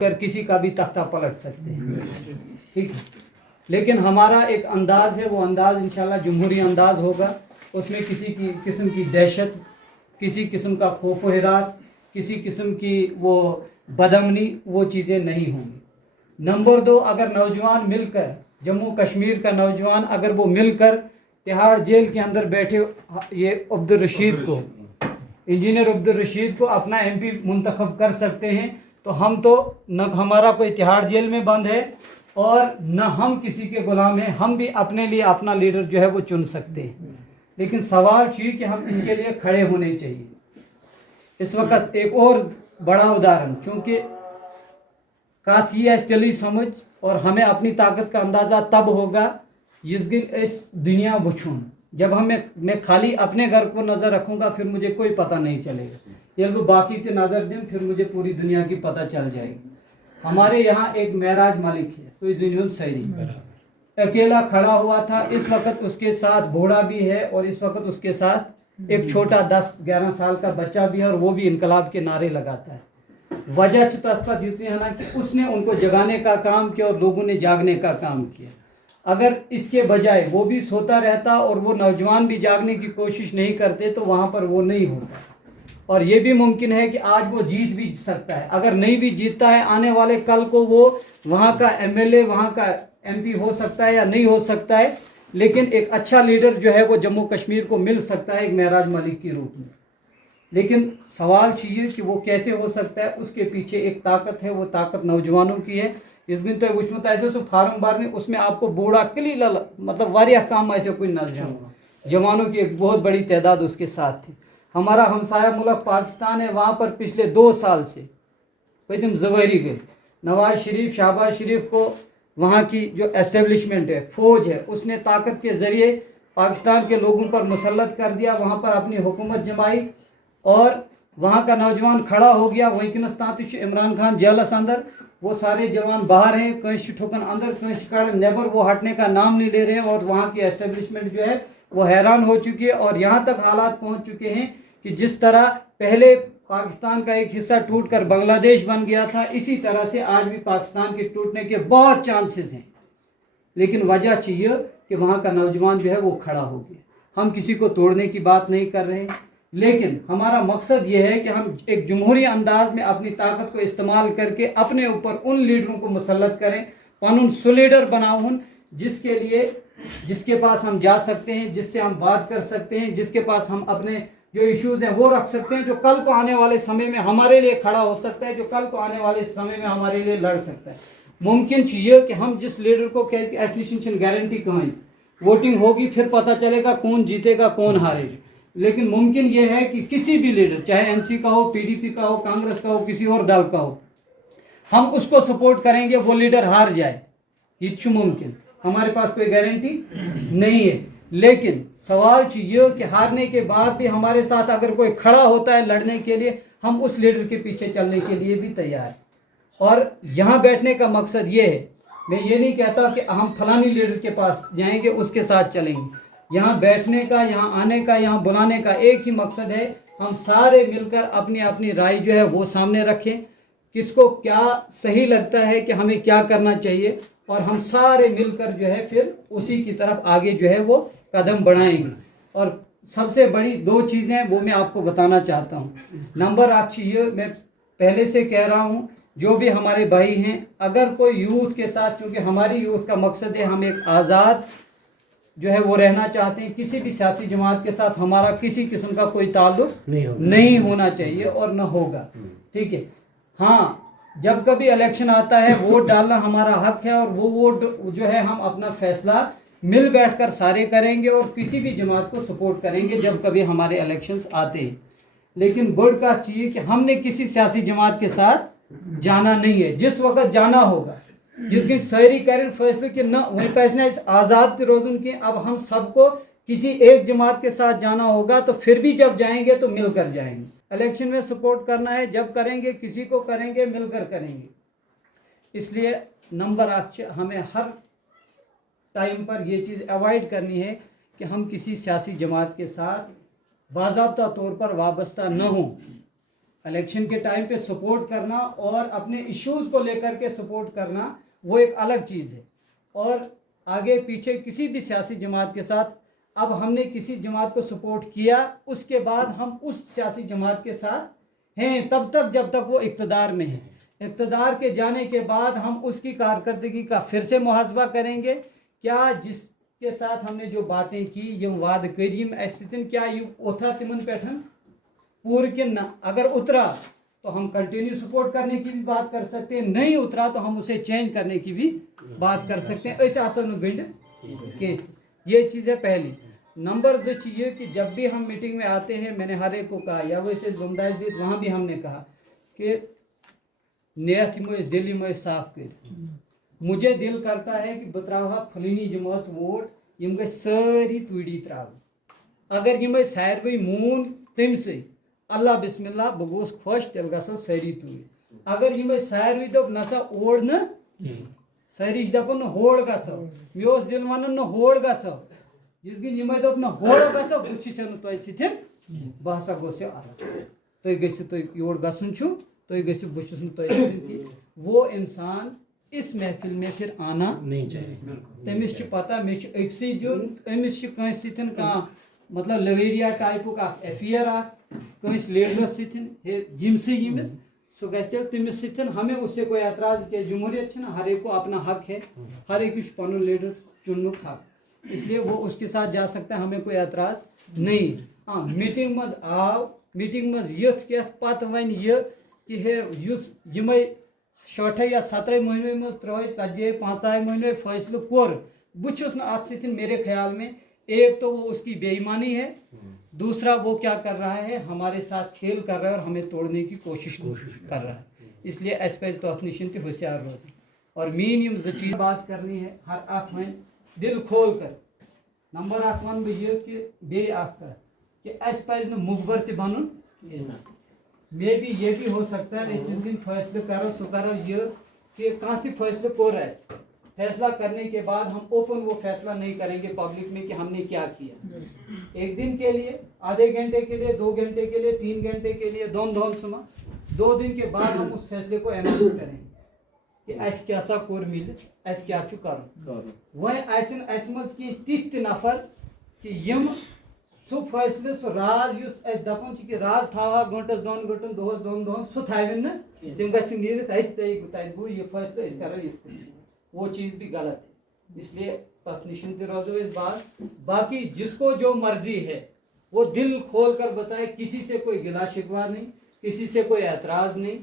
कर किसी का भी तख्ता पलट सकते हैं, ठीक है। लेकिन हमारा एक अंदाज़ है, वो अंदाज़ इंशाल्लाह जमहूरी अंदाज़ होगा। उसमें किसी की किस्म की दहशत, किसी किस्म का खौफ व हिरास, किसी किस्म की वो बदअमनी, वो चीज़ें नहीं होंगी। नंबर 2, अगर नौजवान मिलकर, जम्मू कश्मीर का नौजवान अगर वो मिलकर तिहाड़ जेल के अंदर बैठे ये अब्दुल रशीद को, इंजीनियर अब्दुल रशीद को अपना MP मुंतखब कर सकते हैं, तो हम तो न हमारा कोई तिहाड़ जेल में बंद है और न हम किसी के गुलाम हैं, हम भी अपने लिए अपना लीडर जो है वो चुन सकते हैं। लेकिन सवाल चाहिए कि हम इसके लिए खड़े होने चाहिए। इस वक्त एक और बड़ा उदाहरण, चूँकि काफी चली समझ और हमें अपनी ताकत का अंदाज़ा तब होगा जिस दिन इस दुनिया बुछून, जब मैं खाली अपने घर को नज़र रखूँगा फिर मुझे कोई पता नहीं चलेगा, ये लोग बाकी ते नज़र दें फिर मुझे पूरी दुनिया की पता चल जाएगी। हमारे यहाँ एक महराज मलिक है, तो यूनियन सैरी अकेला खड़ा हुआ था। इस वक्त उसके साथ बूढ़ा भी है और इस वक्त उसके साथ एक छोटा 10-11 साल का बच्चा भी है और वो भी इनकलाब के नारे लगाता है। वजह है ना कि उसने उनको जगाने का काम किया और लोगों ने जागने का काम किया। अगर इसके बजाय वो भी सोता रहता और वो नौजवान भी जागने की कोशिश नहीं करते तो वहाँ पर वो नहीं होता। और ये भी मुमकिन है कि आज वो जीत भी सकता है, अगर नहीं भी जीतता है आने वाले कल को वो वहाँ का MLA, वहाँ का MP हो सकता है या नहीं हो सकता है, लेकिन एक अच्छा लीडर जो है वो जम्मू कश्मीर को मिल सकता है एक महराज मलिक के रूप में। लेकिन सवाल चाहिए कि वो कैसे हो सकता है, उसके पीछे एक ताकत है, वो ताकत नौजवानों की है। इस दिन तो वुचमत ऐसे सो फार्म बार में उसमें आपको बूढ़ा कली मतलब वारिया काम ऐसे कोई न जाऊँगा, जवानों की एक बहुत बड़ी तादाद उसके साथ थी। हमारा हमसाया मुल्क पाकिस्तान है, वहाँ पर पिछले 2 साल से कदम जवारी गए। नवाज शरीफ, शहबाज शरीफ को वहाँ की जो एस्टेब्लिशमेंट है, फौज है, उसने ताकत के ज़रिए पाकिस्तान के लोगों पर मुसल्लत कर दिया, वहाँ पर अपनी हुकूमत जमाई और वहाँ का नौजवान खड़ा हो गया। वंकनस तांत इमरान खान जेलस अंदर, वो सारे जवान बाहर हैं, कंश ठुकन अंदर, कंश कड़ नेबर, वो हटने का नाम नहीं ले रहे हैं। और वहाँ की एस्टेब्लिशमेंट जो है वो हैरान हो चुकी है और यहाँ तक हालात पहुँच चुके हैं कि जिस तरह पहले पाकिस्तान का एक हिस्सा टूटकर बांग्लादेश बन गया था, इसी तरह से आज भी पाकिस्तान के टूटने के बहुत चांसेस हैं। लेकिन वजह चाहिए कि वहाँ का नौजवान जो है वो खड़ा हो गया। हम किसी को तोड़ने की बात नहीं कर रहे, लेकिन हमारा मकसद ये है कि हम एक जमहूरी अंदाज में अपनी ताकत को इस्तेमाल करके अपने ऊपर उन लीडरों को मुसल्लत करें, कानून सु लीडर बनाऊं जिसके पास हम जा सकते हैं, जिससे हम बात कर सकते हैं, जिसके पास हम अपने जो इश्यूज हैं वो रख सकते हैं, जो कल को आने वाले समय में हमारे लिए खड़ा हो सकता है, जो कल को आने वाले समय में हमारे लिए लड़ सकता है। मुमकिन चाहिए कि हम जिस लीडर को एसोसिएशन गारंटी कहें, वोटिंग होगी फिर पता चलेगा कौन जीतेगा कौन हारेगा। लेकिन मुमकिन ये है कि किसी भी लीडर, चाहे NC का हो, PDP का हो, कांग्रेस का हो, किसी और दल का हो, हम उसको सपोर्ट करेंगे, वो लीडर हार जाए, ये मुमकिन। हमारे पास कोई गारंटी नहीं है, लेकिन सवाल चाहिए कि हारने के बाद भी हमारे साथ अगर कोई खड़ा होता है लड़ने के लिए, हम उस लीडर के पीछे चलने के लिए भी तैयार हैं। और यहाँ बैठने का मकसद ये है, मैं ये नहीं कहता कि हम फलानी लीडर के पास जाएंगे उसके साथ चलेंगे। यहाँ बैठने का, यहाँ आने का, यहाँ बुलाने का एक ही मकसद है, हम सारे मिलकर अपनी अपनी राय जो है वो सामने रखें, किसको क्या सही लगता है कि हमें क्या करना चाहिए, और हम सारे मिलकर जो है फिर उसी की तरफ आगे जो है वो कदम बढ़ाएंगे। और सबसे बड़ी 2 चीज़ें वो मैं आपको बताना चाहता हूँ। नंबर आप चाहिए, मैं पहले से कह रहा हूँ, जो भी हमारे भाई हैं, अगर कोई यूथ के साथ, क्योंकि हमारी यूथ का मकसद है हम एक आज़ाद जो है वो रहना चाहते हैं, किसी भी सियासी जमात के साथ हमारा किसी किस्म का कोई ताल्लुक नहीं होना चाहिए और न होगा, ठीक है। हाँ, जब कभी इलेक्शन आता है वोट डालना हमारा हक है और वो वोट जो है हम अपना फैसला मिल बैठकर सारे करेंगे और किसी भी जमात को सपोर्ट करेंगे जब कभी हमारे इलेक्शंस आते हैं। लेकिन बोर्ड का चाहिए कि हमने किसी सियासी जमात के साथ जाना नहीं है। जिस वक्त जाना होगा, जिस दिन सही करें फैसले कि न वही फैसले आज़ाद रोज़न के, अब हम सबको किसी एक जमात के साथ जाना होगा, तो फिर भी जब जाएंगे तो मिलकर जाएंगे। इलेक्शन में सपोर्ट करना है, जब करेंगे किसी को करेंगे, मिलकर करेंगे। इसलिए नंबर हमें हर टाइम पर ये चीज़ अवॉइड करनी है कि हम किसी सियासी जमात के साथ बाज़ाब्ता तौर पर वाबस्ता न हों। इलेक्शन के टाइम पे सपोर्ट करना और अपने इश्यूज को लेकर के सपोर्ट करना वो एक अलग चीज़ है। और आगे पीछे किसी भी सियासी जमात के साथ, अब हमने किसी जमात को सपोर्ट किया, उसके बाद हम उस सियासी जमात के साथ हैं तब तक जब तक वो इक़्तिदार में है। इक़्तिदार के जाने के बाद हम उसकी कारकर्दगी का फिर से मुहासबा करेंगे, क्या जिसके साथ हमने जो बातें की यम वाद करीम ऐसे क्या ये उठा तिमन पैठन पूर के ना, अगर उतरा तो हम कंटिन्यू सपोर्ट करने की भी बात कर सकते हैं, नहीं उतरा तो हम उसे चेंज करने की भी बात कर सकते हैं। ऐसे आसन गंड के ये चीज़ है पहली। नंबर 2 ये कि जब भी हम मीटिंग में आते हैं, मैंने हर एक को कहा, या वैसे गुमडाइज भी वहाँ भी हमने कहा कि नियत दिल में साफ कर। मुझे दिल करता है कि बतरावा फलनी जमात वोट यम गई सारी तुड़ी त्राव, अगर यम सारवे मून तम से अल्लाह बिस्मिल्लाह बह गोस खुश तेल गो सारी तुड़। अगर यम सारवे दोप नसा ओड़ न सारी दपन होड़ गो, मे दिल वन न होड़ गो, जिस दिन यम दोप न होड़ गो बह सथन बह हसा गोस अलग, तुम गो तुम योर गसन तुम गो बहुस कि वो इंसान इस महफिल में फिर आना नहीं चाहिए। तमिस पता मे अक्सी दिन अमिस कह मतलब लवेरिया टाइपुक अफेयर कंस लीडरस यमसी यमिस सो गमिस हमें उससे कोई एतराज के जमहूरियत ना, हर एक को अपना हक है, हर एक पन लीडर चुन हक, इसलिए वो उसके साथ जा सकता है, हमें कोई एतराज नहीं। हाँ मीटिंग मज आव, मीटिंग मज यथ क्या पत वन ये कि हे युस यमे 6 या 17 महीने में 3 5 महीने फैसले कोर बुछुस न अत सथिन मेरे ख्याल में एक तो वो उसकी बेईमानी है, दूसरा वो क्या कर रहा है हमारे साथ खेल कर रहा है और हमें तोड़ने की कोशिश कर रहा है। इसलिए अस पज तथ नश होशियार रोज। और मीन यम चीज बात करनी है, हर अख वन दिल खोल कर। नंबर 1 वन बह यह कि बे कि अस पज न मुखबर त बनन, मे भी ये भी हो सकता है इस दिन फैसले करो सो करो ये कि कहीं फैसले कोर फैसला करने के बाद हम ओपन वो फैसला नहीं करेंगे पब्लिक में कि हमने क्या किया। एक दिन के लिए, आधे घंटे के लिए, 2 घंटे के लिए, 3 घंटे के लिए, दोन सुमा 2 दिन के बाद हम उस फैसले को अनाउंस करेंगे कि अस क्या सा कोर मिल अस क्या कर वह मज की तिथ नफर कि यम सो फैसले सो राज युस अस दपन कि राज थावा घंटस 2 घंटन दोहस 2 दोहन सो थावन न तम ग गो ये फैसला इस करो, वो चीज़ भी गलत है। इसलिए तथ निशन रोजो इस बात। बाकी जिसको जो मर्जी है वो दिल खोल कर बताए, किसी से कोई गिला शिकवा नहीं, किसी से कोई एतराज़ नहीं,